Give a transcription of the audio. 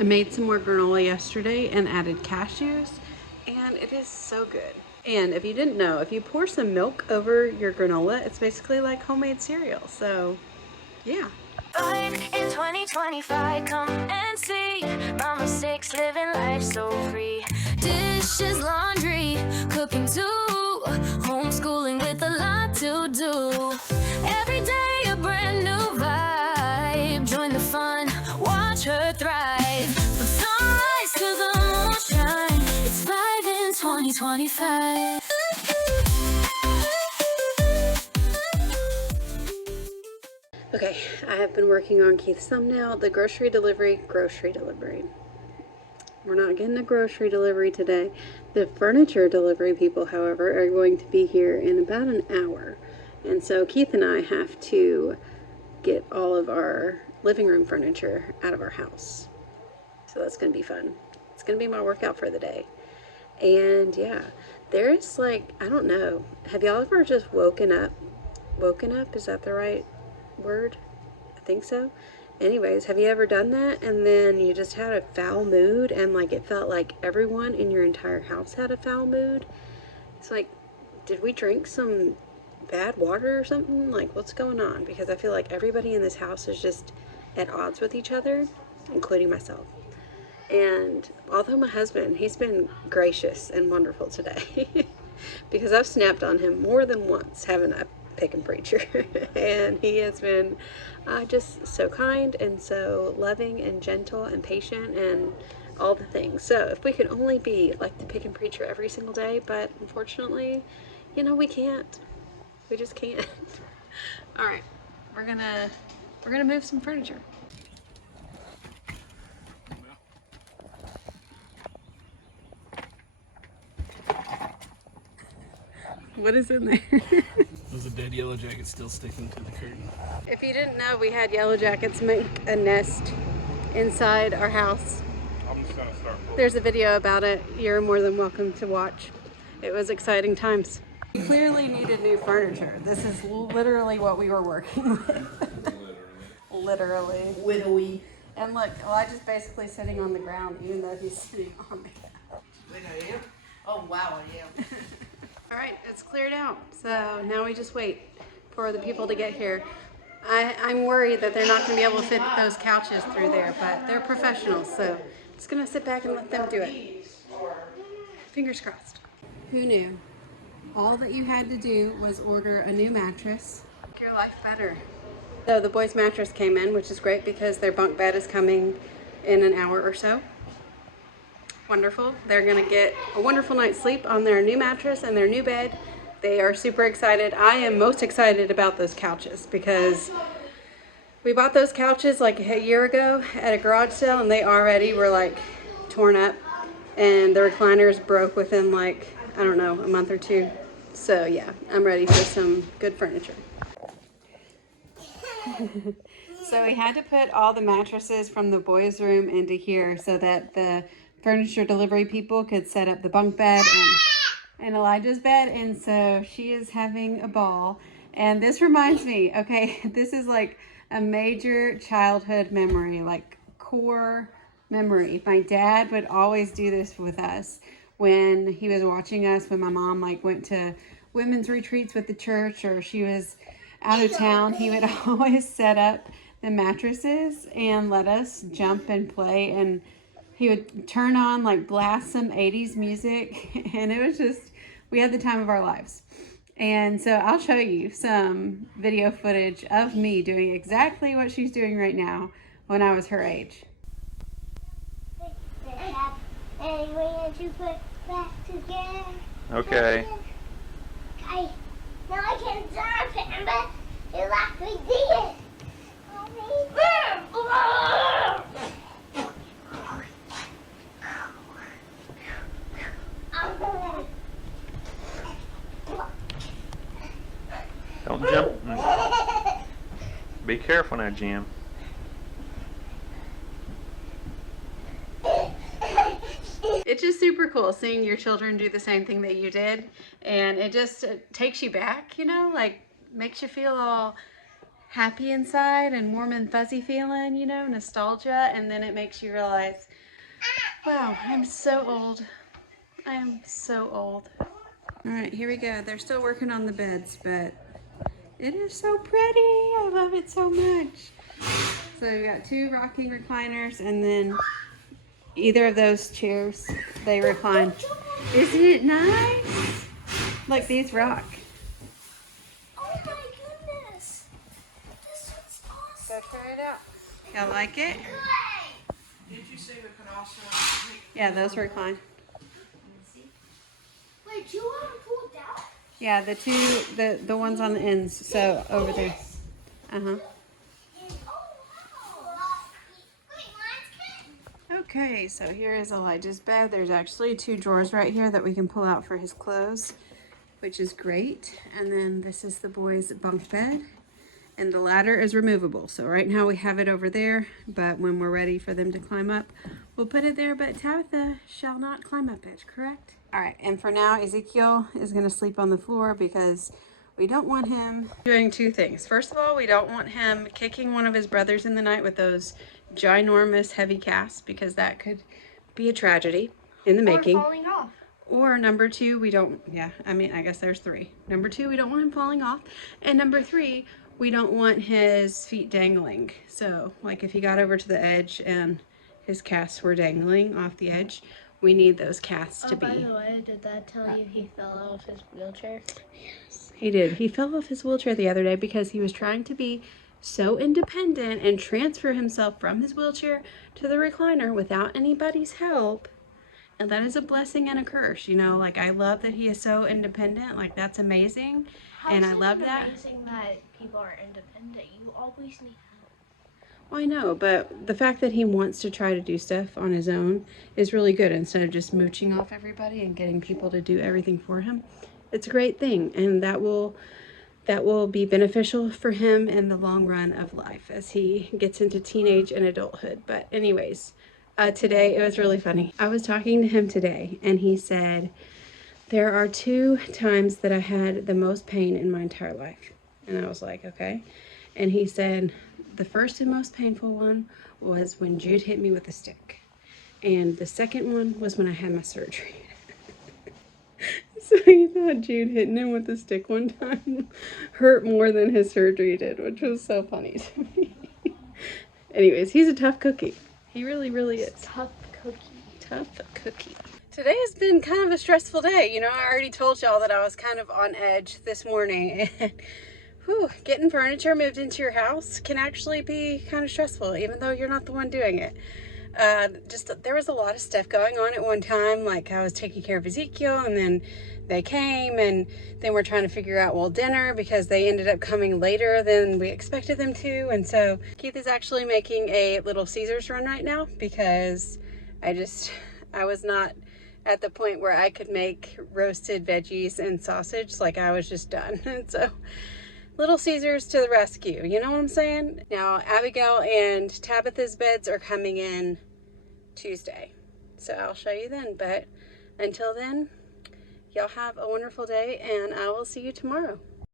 I made some more granola yesterday and added cashews, and it is so good. And if you didn't know, if you pour some milk over your granola, it's basically like homemade cereal. So, yeah. In 2025, come and see my mistakes, living life so free. Dishes, laundry, cooking too, homeschooling with a lot to do. Every day a brand new vibe. Join the fun, watch her thrive. From sunrise to the moonshine, it's live in 2025. Okay, I have been working on Keith's thumbnail, the grocery delivery. We're not getting a grocery delivery today. The furniture delivery people, however, are going to be here in about an hour. And so Keith and I have to get all of our living room furniture out of our house. So that's going to be fun. It's going to be my workout for the day. And yeah, there's like, I don't know. Have y'all ever just woken up? Woken up? Is that the right word? I think so. Anyways, have you ever done that and then you just had a foul mood and like it felt like everyone in your entire house had a foul mood? It's like, did we drink some bad water or something? Like, what's going on? Because I feel like everybody in this house is just at odds with each other, including myself. And although my husband, he's been gracious and wonderful today because I've snapped on him more than once, haven't I, Pickin' Preacher? And he has been just so kind and so loving and gentle and patient and all the things. So if we could only be like the Pickin' Preacher every single day, but unfortunately, you know, we can't. We just can't. All right, we're gonna move some furniture. What is in there? There's a dead yellow jacket still sticking to the curtain. If you didn't know, we had yellow jackets make a nest inside our house. I'm just gonna start. There's a video about it. You're more than welcome to watch. It was exciting times. We clearly needed new furniture. This is literally what we were working with. Literally. Widowy. And look, Elijah's basically sitting on the ground, even though he's sitting on the couch. Wait, I am? Oh, wow, I am. All right, it's cleared out. So now we just wait for the people to get here. I'm worried that they're not going to be able to fit those couches through there, but they're professionals, so just going to sit back and let them do it. Fingers crossed. Who knew? All that you had to do was order a new mattress. Make your life better. So the boys' mattress came in, which is great because their bunk bed is coming in an hour or so. Wonderful. They're going to get a wonderful night's sleep on their new mattress and their new bed. They are super excited. I am most excited about those couches because we bought those couches like a year ago at a garage sale and they already were like torn up and the recliners broke within like, I don't know, a month or two. So yeah, I'm ready for some good furniture. So we had to put all the mattresses from the boys' room into here so that the furniture delivery people could set up the bunk bed and Elijah's bed, and so she is having a ball. And this reminds me, okay, this is like a major childhood memory, like core memory. My dad would always do this with us when he was watching us, when my mom like went to women's retreats with the church or she was out of town. He would always set up the mattresses and let us jump and play, and he would turn on like blast some 80s music and it was just, we had the time of our lives. And so I'll show you some video footage of me doing exactly what she's doing right now when I was her age. And we need to put back together. Okay. Okay. Now I can jump it, but you like we did. Don't jump. Be careful now, Jim. It's just super cool seeing your children do the same thing that you did, and it just takes you back, you know, like makes you feel all happy inside and warm and fuzzy feeling, you know, nostalgia, and then it makes you realize, wow, I'm so old. I am so old. All right, here we go. They're still working on the beds, but it is so pretty. I love it so much. So we got 2 rocking recliners, and then either of those chairs, they recline. Isn't it nice? Look, these rock. Oh my goodness. This one's awesome. Go try it out. Y'all like it? Did you say we could also? Yeah, those recline. Wait, you want to pull it down? Yeah, the ones on the ends. So over there. Uh-huh. Okay, so here is Elijah's bed. There's actually 2 drawers right here that we can pull out for his clothes, which is great. And then this is the boys' bunk bed. And the ladder is removable. So right now we have it over there, but when we're ready for them to climb up, we'll put it there. But Tabitha shall not climb up it, correct? All right, and for now, Ezekiel is gonna sleep on the floor because we don't want him doing 2 things. First of all, we don't want him kicking one of his brothers in the night with those ginormous heavy casts, because that could be a tragedy in the making. Falling off. Or number 2, we don't, yeah, I mean, I guess there's 3. Number 2, we don't want him falling off. And number 3, we don't want his feet dangling. So, like if he got over to the edge and his casts were dangling off the edge, we need those casts to be. By the way, did that tell you he fell off his wheelchair? Yes, he did. He fell off his wheelchair the other day because he was trying to be so independent and transfer himself from his wheelchair to the recliner without anybody's help. And that is a blessing and a curse, you know. Like, I love that he is so independent. Like, that's amazing. And I love that. It's amazing that people are independent. You always need help. Well, I know, but the fact that he wants to try to do stuff on his own is really good, instead of just mooching off everybody and getting people to do everything for him. It's a great thing, and that will be beneficial for him in the long run of life as he gets into teenage and adulthood. But anyways, today it was really funny. I was talking to him today, and he said, there are 2 times that I had the most pain in my entire life. And I was like, okay. And he said, the first and most painful one was when Jude hit me with a stick. And the second one was when I had my surgery. So he thought Jude hitting him with a stick one time hurt more than his surgery did, which was so funny to me. Anyways, he's a tough cookie. He really, really is. Tough cookie. Tough cookie. Today has been kind of a stressful day. You know, I already told y'all that I was kind of on edge this morning. And whew, getting furniture moved into your house can actually be kind of stressful, even though you're not the one doing it. There was a lot of stuff going on at one time. Like, I was taking care of Ezekiel, and then they came, and then we're trying to figure out, well, dinner, because they ended up coming later than we expected them to. And so Keith is actually making a Little Caesars run right now, because I was not at the point where I could make roasted veggies and sausage. Like, I was just done. And so Little Caesars to the rescue, you know what I'm saying? Now, Abigail and Tabitha's beds are coming in Tuesday, so I'll show you then. But until then, y'all have a wonderful day, and I will see you tomorrow.